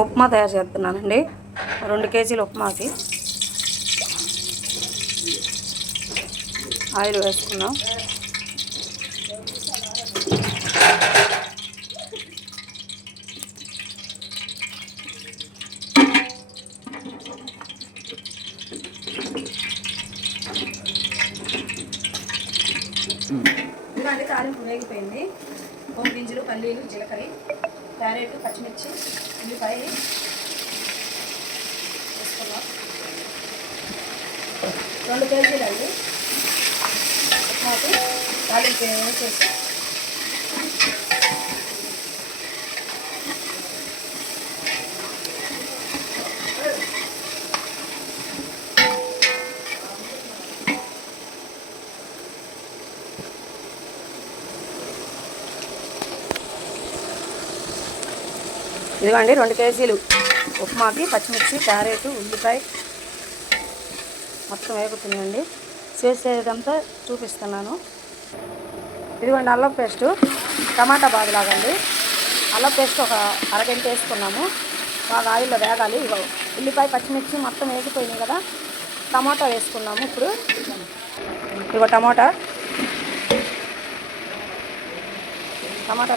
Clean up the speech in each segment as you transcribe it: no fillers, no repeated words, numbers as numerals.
ఉప్మా తయారు చేస్తున్నానండి. 2 కేజీల ఉప్మాకి ఆయిల్ వేసుకున్నాం. ఇలాంటి తాలింపు వేగిపోయింది. పోపు గింజలు, పల్లీలు, జీలకర్ర, క్యారెట్, పచ్చిమిర్చి, ఉల్లిపాయ వేసుకున్నాం. 2 కేజీలు అండి ఉప్మాకి తాలింపు వేసేసి ఇదిగోండి 2 కేజీలు ఉప్మాకి పచ్చిమిర్చి, క్యారెట్, ఉల్లిపాయ మొత్తం వేగుతుందండి. చేసేదంతా చూపిస్తున్నాను. ఇదిగోండి అల్లం పేస్టు, టమాటా బాగులాగండి. అల్లం పేస్ట్ ఒక అరగంట వేసుకున్నాము. బాగా ఆయిల్లో వేగాలి. ఉల్లిపాయ, పచ్చిమిర్చి మొత్తం వేగిపోయినాయి కదా, టమాటా వేసుకున్నాము. ఇప్పుడు ఇదిగో టమాటా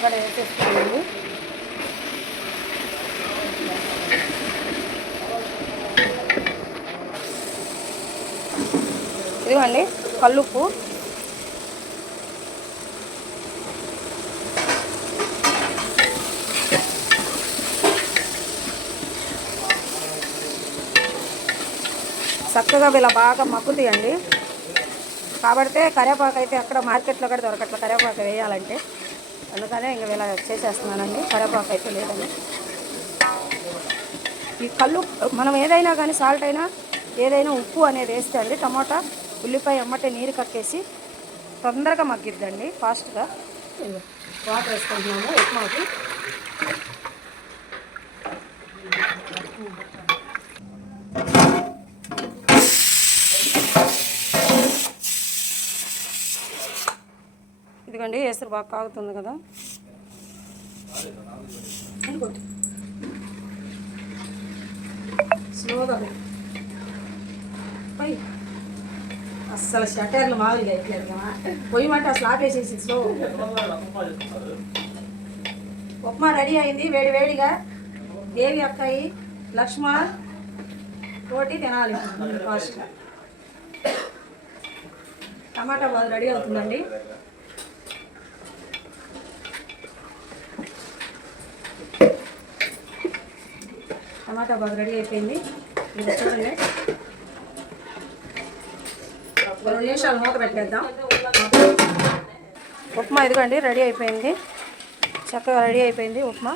కూడా వేసేసుకున్నామండి. ఇదిగోండి కల్లుప్పు, చక్కగా ఇలా బాగా మగ్గుతాయండి. కాబట్టి కరివేపాకు అయితే ఎక్కడ మార్కెట్లో కూడా దొరకట్ల కరివేపాకు వేయాలంటే, అందుకనే ఇంక ఇలా చేసేస్తున్నానండి. కరివేపాకు అయితే లేదండి. ఈ కల్లు మనం ఏదైనా కానీ సాల్ట్ అయినా ఏదైనా ఉప్పు అనేది వేస్తే అండి టమాటా, ఉల్లిపాయ అమ్మటే నీరు కక్కేసి తొందరగా మగ్గిద్దండి, ఫాస్ట్గా. వాటర్ వేసుకుంటున్నాము ఉప్మాకి. ఇదిగోండి ఎసురు బాగా కాగుతుంది కదా, స్లోగా అస్సలు షటర్లు మామూలుగా అయిపోయారు కదా, పొయ్యమంటే అసలు ఆపేసేసి స్లో. ఉప్మా రెడీ అయింది. వేడి వేడిగా దేవి అక్కాయి, లక్ష్మ తోటి తినాలి ఫాస్ట్గా. టమాటా బాగా రెడీ అవుతుందండి. టమాటా బాగా రెడీ అయిపోయింది. ఇది చూడండి, 2 నిమిషాలు మూత పెట్టేద్దాం. ఉప్మా ఇదిగోండి రెడీ అయిపోయింది, చక్కగా రెడీ అయిపోయింది ఉప్మా.